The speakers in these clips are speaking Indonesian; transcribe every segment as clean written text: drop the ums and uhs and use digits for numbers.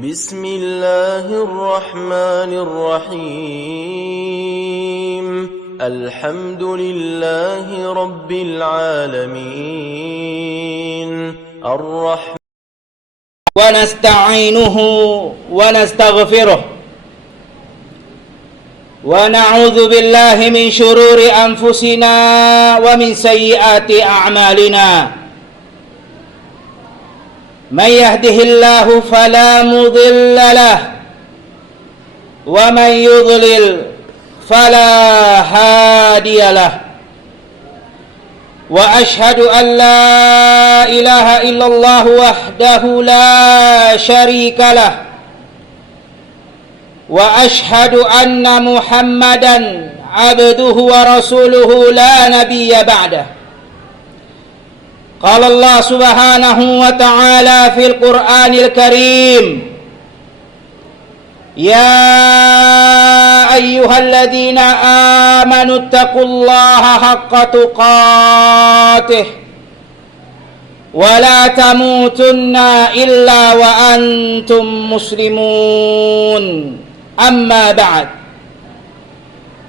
بسم الله الرحمن الرحيم الحمد لله رب العالمين الرحمن ونستعينه ونستغفره ونعوذ بالله من شرور أنفسنا ومن سيئات أعمالنا من يهده الله فلا مضل له ومن يضلل فلا هادي له وأشهد أن لا إله إلا الله وحده لا شريك له وأشهد أن محمدا عبده ورسوله لا نبي بعده قال الله سبحانه وتعالى في القرآن الكريم يا أيها الذين آمنوا اتقوا الله حق تقاته ولا تموتن إلا وأنتم مسلمون أما بعد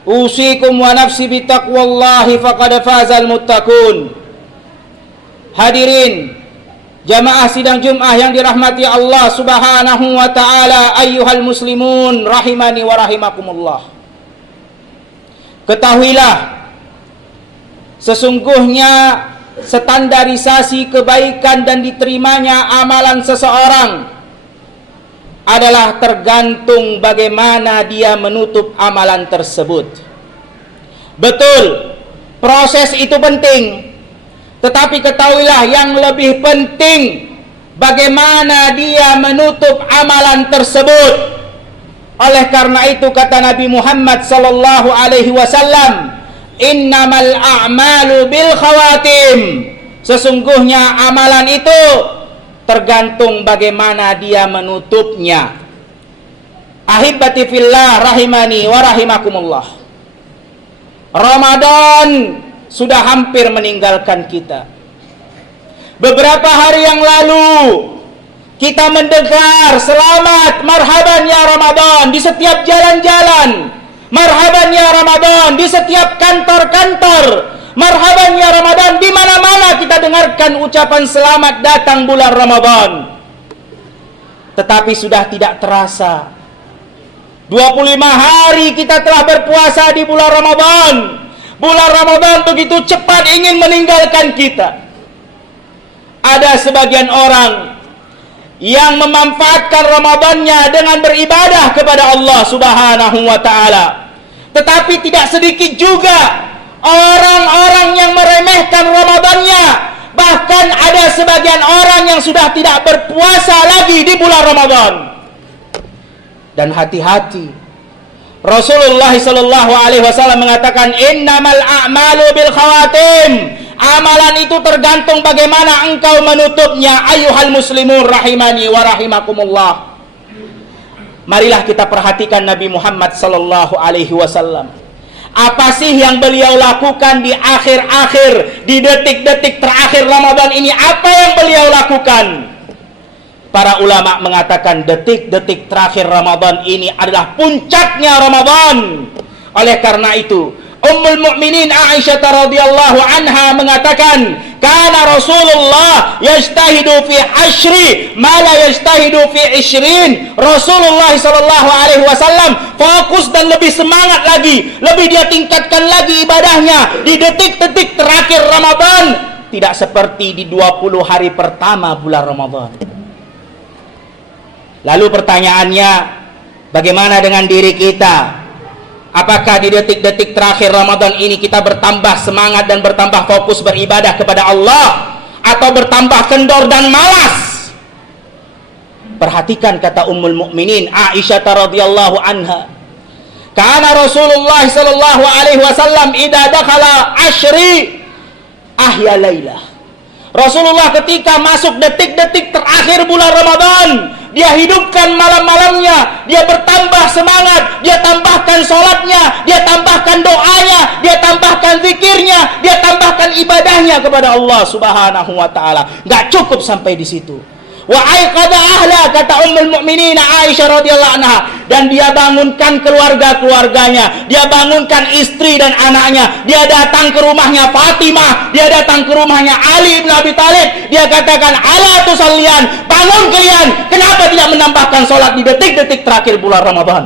أوصيكم ونفسي بتقوى الله فقد فاز المتقون. Hadirin jamaah sidang Jum'ah yang dirahmati Allah Subhanahu wa taala, ayyuhal muslimun rahimani wa rahimakumullah. Ketahuilah sesungguhnya standarisasi kebaikan dan diterimanya amalan seseorang adalah tergantung bagaimana dia menutup amalan tersebut. Betul, proses itu penting. Tetapi ketahuilah yang lebih penting bagaimana dia menutup amalan tersebut. Oleh karena itu kata Nabi Muhammad sallallahu alaihi wasallam, "Innamal a'malu bil khawatim." Sesungguhnya amalan itu tergantung bagaimana dia menutupnya. Ahibati fillah rahimani wa rahimakumullah. Ramadan sudah hampir meninggalkan kita. Beberapa hari yang lalu kita mendengar selamat marhaban ya Ramadan di setiap jalan-jalan, marhaban ya Ramadan di setiap kantor-kantor, marhaban ya Ramadan di mana-mana kita dengarkan ucapan selamat datang bulan Ramadan. Tetapi sudah tidak terasa 25 hari kita telah berpuasa di bulan Ramadan. Bulan Ramadan begitu cepat ingin meninggalkan kita. Ada sebagian orang yang memanfaatkan Ramadannya dengan beribadah kepada Allah Subhanahu wa taala. Tetapi tidak sedikit juga orang-orang yang meremehkan Ramadannya. Bahkan ada sebagian orang yang sudah tidak berpuasa lagi di bulan Ramadan. Dan hati-hati, Rasulullah sallallahu alaihi wasallam mengatakan, "Innamal a'malu bil khawatim." Amalan itu tergantung bagaimana engkau menutupnya, ayyuhal muslimun rahimani wa rahimakumullah. Marilah kita perhatikan Nabi Muhammad sallallahu alaihi wasallam. Apa sih yang beliau lakukan di akhir-akhir, di detik-detik terakhir Ramadan ini? Apa yang beliau lakukan? Para ulama mengatakan detik-detik terakhir Ramadan ini adalah puncaknya Ramadan. Oleh karena itu, Ummul Mukminin Aisyah radhiyallahu anha mengatakan, "Kana Rasulullah yajtahidu fi ashri ma la yajtahidu fi 20." Rasulullah sallallahu alaihi wasallam fokus dan lebih semangat lagi, lebih dia tingkatkan lagi ibadahnya di detik-detik terakhir Ramadan, tidak seperti di 20 hari pertama bulan Ramadan. Lalu pertanyaannya, bagaimana dengan diri kita? Apakah di detik-detik terakhir Ramadan ini kita bertambah semangat dan bertambah fokus beribadah kepada Allah, atau bertambah kendor dan malas? Perhatikan kata Ummul Mukminin Aisyah radhiyallahu anha, "Kana Rasulullah sallallahu alaihi wasallam idza dakhala ashri ahya lailah." Rasulullah ketika masuk detik-detik terakhir bulan Ramadan, dia hidupkan malam-malamnya, dia bertambah semangat, dia tambahkan sholatnya, dia tambahkan doanya, dia tambahkan zikirnya, dia tambahkan ibadahnya kepada Allah Subhanahu wa ta'ala. Gak cukup sampai di situ. Wa aiqadha ahla, kata Ummul Mukminin Aisyah radhiyallahu anha, dan dia bangunkan keluarga-keluarganya, dia bangunkan istri dan anaknya, dia datang ke rumahnya Fatimah, dia datang ke rumahnya Ali bin Abi Thalib, dia katakan, ala tusallian, bangun kalian, kenapa tidak menambahkan sholat di detik-detik terakhir bulan Ramadan?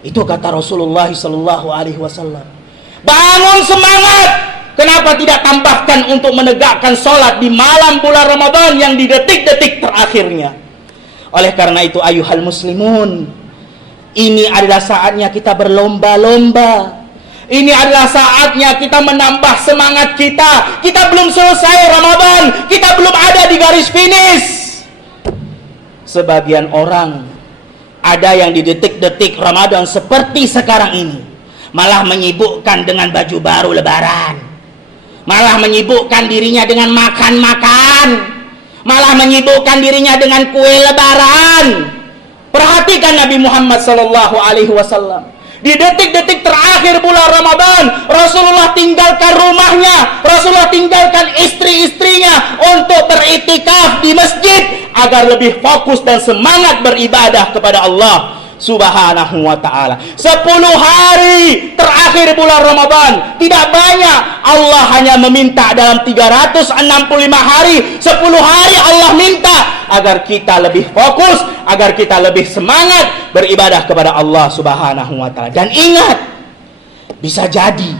Itu kata Rasulullah sallallahu alaihi wasallam. Bangun semangat, kenapa tidak tambahkan untuk menegakkan sholat di malam bulan Ramadan yang di detik-detik terakhirnya? Oleh karena itu ayuhal muslimun, ini adalah saatnya kita berlomba-lomba. Ini adalah saatnya kita menambah semangat kita. Kita belum selesai Ramadan, kita belum ada di garis finish. Sebagian orang ada yang di detik-detik Ramadan seperti sekarang ini malah menyibukkan dengan baju baru lebaran, malah menyibukkan dirinya dengan makan-makan, malah menyibukkan dirinya dengan kue lebaran. Perhatikan Nabi Muhammad sallallahu alaihi wasallam. Di detik-detik terakhir bulan Ramadan, Rasulullah tinggalkan rumahnya, Rasulullah tinggalkan istri-istrinya untuk beriktikaf di masjid agar lebih fokus dan semangat beribadah kepada Allah Subhanahu wa ta'ala. 10 hari terakhir bulan Ramadan, tidak banyak. Allah hanya meminta dalam 365 hari, 10 hari Allah minta agar kita lebih fokus, agar kita lebih semangat beribadah kepada Allah Subhanahu wa ta'ala. Dan ingat, bisa jadi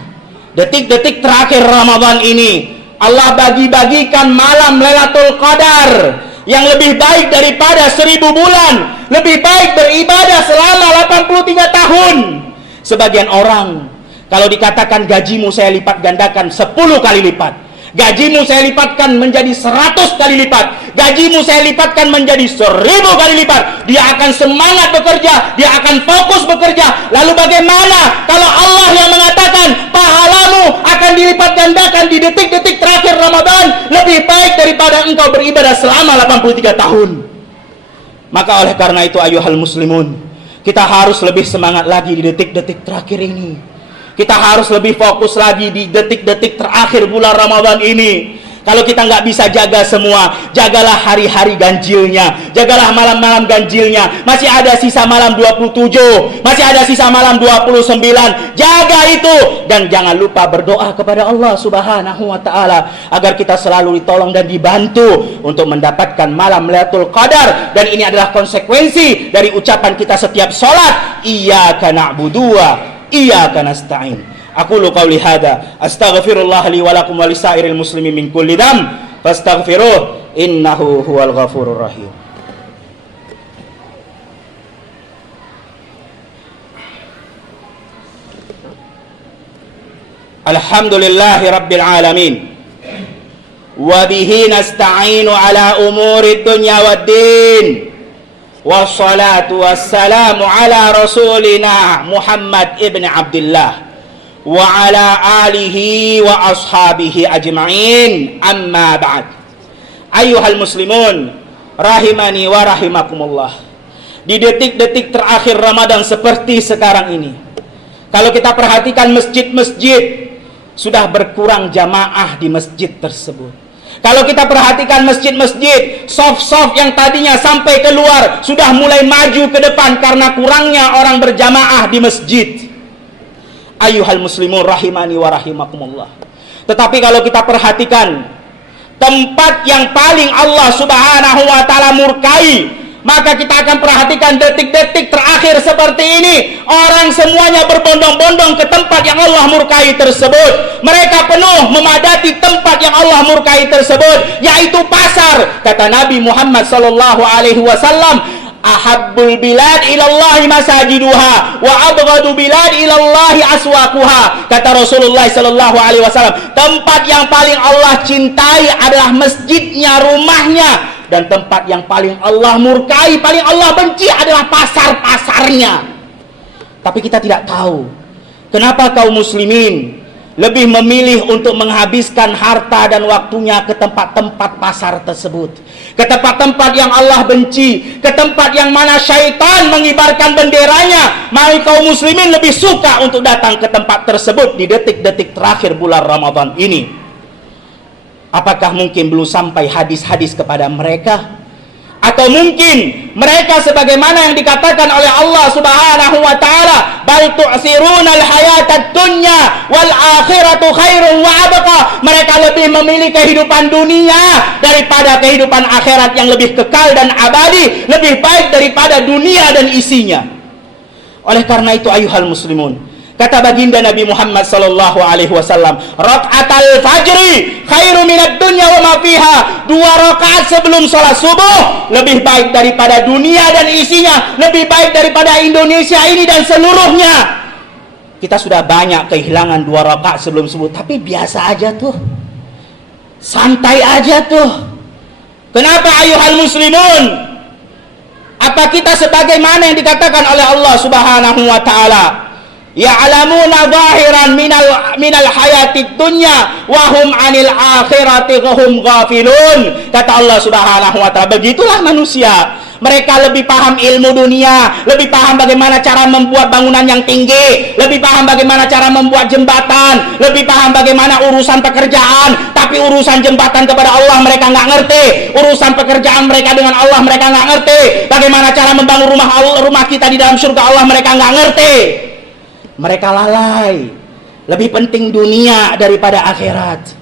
detik-detik terakhir Ramadan ini Allah bagi-bagikan malam Lailatul Qadar yang lebih baik daripada 1000 bulan, lebih baik beribadah selama 83 tahun. Sebagian orang, kalau dikatakan gajimu saya lipat gandakan 10 kali lipat, gajimu saya lipatkan menjadi 100 kali lipat, gajimu saya lipatkan menjadi 1000 kali lipat, dia akan semangat bekerja, dia akan fokus bekerja. Lalu bagaimana kalau Allah yang mengatakan pahalamu akan dilipat gandakan di detik-detik terakhir Ramadan lebih baik daripada engkau beribadah selama 83 tahun? Maka oleh karena itu ayuhal muslimun, kita harus lebih semangat lagi di detik-detik terakhir ini. Kita harus lebih fokus lagi di detik-detik terakhir bulan Ramadan ini. Kalau kita nggak bisa jaga semua, jagalah hari-hari ganjilnya, jagalah malam-malam ganjilnya. Masih ada sisa malam 27, masih ada sisa malam 29. Jaga itu, dan jangan lupa berdoa kepada Allah Subhanahu wa ta'ala agar kita selalu ditolong dan dibantu untuk mendapatkan malam Lailatul Qadar. Dan ini adalah konsekuensi dari ucapan kita setiap sholat, iyyaka na'budu wa iyyaka nasta'in. Aqulu qawli hadza astaghfirullah li wa lakum wa lisairil muslimin min kulli dam fastaghfiruh innahu huwal ghafurur rahim. Alhamdulillahi rabbil alamin wa bihi nasta'inu ala umuri dunya waddin. Wassalatu wassalamu ala rasulina Muhammad ibn Abdullah wa ala alihi wa ashabihi ajma'in, amma ba'd. Ayyuhal muslimun rahimani wa rahimakumullah. Di detik-detik terakhir Ramadan seperti sekarang ini, kalau kita perhatikan masjid-masjid sudah berkurang jamaah di masjid tersebut. Kalau kita perhatikan masjid-masjid, soft-soft yang tadinya sampai keluar sudah mulai maju ke depan karena kurangnya orang berjamaah di masjid. Ayyuhal muslimun rahimani wa rahimakumullah. Tetapi kalau kita perhatikan tempat yang paling Allah Subhanahu wa ta'ala murkai, maka kita akan perhatikan detik-detik terakhir seperti ini. Orang semuanya berbondong-bondong ke tempat yang Allah murkai tersebut. Mereka penuh memadati tempat yang Allah murkai tersebut, yaitu pasar. Kata Nabi Muhammad sallallahu alaihi wasallam, ahabbul bilad ilallahi masajiduha wa abghadu bilad ilallahi aswaquha. Kata Rasulullah sallallahu alaihi wasallam, tempat yang paling Allah cintai adalah masjidnya, rumahnya. Dan tempat yang paling Allah murkai, paling Allah benci adalah pasar-pasarnya. Tapi kita tidak tahu kenapa kaum muslimin lebih memilih untuk menghabiskan harta dan waktunya ke tempat-tempat pasar tersebut, ke tempat-tempat yang Allah benci, ke tempat yang mana syaitan mengibarkan benderanya. Mari kaum muslimin lebih suka untuk datang ke tempat tersebut di detik-detik terakhir bulan Ramadan ini. Apakah mungkin belum sampai hadis-hadis kepada mereka? Atau mungkin mereka sebagaimana yang dikatakan oleh Allah Subhanahu wa taala, bal tu'sirunal hayatad dunya wal akhiratu khairun wa abqa. Mereka lebih memilih kehidupan dunia daripada kehidupan akhirat yang lebih kekal dan abadi, lebih baik daripada dunia dan isinya. Oleh karena itu ayuhal muslimun, kata baginda Nabi Muhammad sallallahu alaihi wasallam, rakaatal fajri khairu minad dunya wa ma fiha. 2 rakaat sebelum salat subuh lebih baik daripada dunia dan isinya, lebih baik daripada Indonesia ini dan seluruhnya. Kita sudah banyak kehilangan 2 rakaat sebelum subuh, tapi biasa aja tuh. Santai aja tuh. Kenapa ayuhal muslimun? Apa kita sebagaimana yang dikatakan oleh Allah Subhanahu wa taala, ya'lamuna zahiran minal hayatid dunya wa hum 'anil akhirati hum ghafilun. Kata Allah Subhanahu wa taala, begitulah manusia. Mereka lebih paham ilmu dunia, lebih paham bagaimana cara membuat bangunan yang tinggi, lebih paham bagaimana cara membuat jembatan, lebih paham bagaimana urusan pekerjaan, tapi urusan jembatan kepada Allah mereka nggak ngerti, urusan pekerjaan mereka dengan Allah mereka nggak ngerti, bagaimana cara membangun rumah kita di dalam surga Allah mereka nggak ngerti. Mereka lalai, lebih penting dunia daripada akhirat.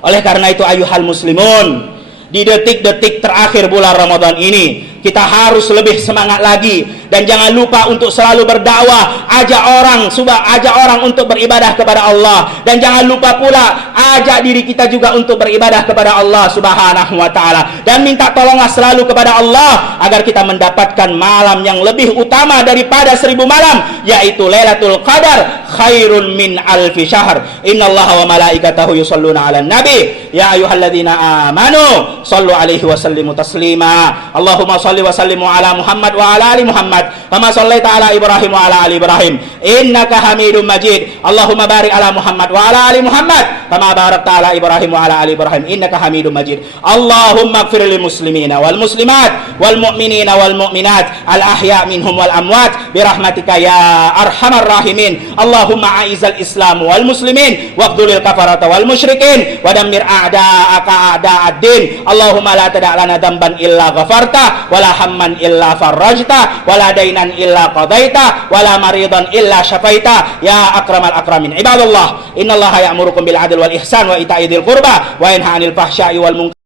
Oleh karena itu ayuhal muslimun, di detik-detik terakhir bulan Ramadan ini kita harus lebih semangat lagi, dan jangan lupa untuk selalu berdakwah, ajak orang untuk beribadah kepada Allah, dan jangan lupa pula ajak diri kita juga untuk beribadah kepada Allah Subhanahu wa taala, dan minta tolonglah selalu kepada Allah agar kita mendapatkan malam yang lebih utama daripada 1000 malam, yaitu Lailatul Qadar khairun min alfi syahr. Innallaha wa malaikatahu yusholluna 'alan nabi ya ayyuhalladzina amanu shallu alaihi wa sallimu taslima. Allahumma shalli wa sallimu ala Muhammad wa ala ali Muhammad kama shallaita ala Ibrahim wa ala ali Ibrahim innaka Hamidum Majid. Allahumma barik ala Muhammad wa ala ali Muhammad kama barakta ala Ibrahim wa ala ali Ibrahim innaka Hamidum Majid. Allahumma ighfir lil muslimina wal muslimat wal mu'minina wal mu'minat al ahya minhum wal amwat bi rahmatika ya arhamar rahimin. Allahumma a'izzal islam wal muslimin waqdulil kafarata wal musyrikin wa dammir a'da'aka a'da'ad-din. Allahumma la tada' lana dhanban illa ghafarta wala hamman illa farajta wala dainan illa qadaita wala maridan illa syafaita ya akramal akramin. Ibadallah, innallaha ya'murukum bil 'adli wal ihsan wa ita'i dzil qurba wa yanha 'anil fahsya'i wal munkar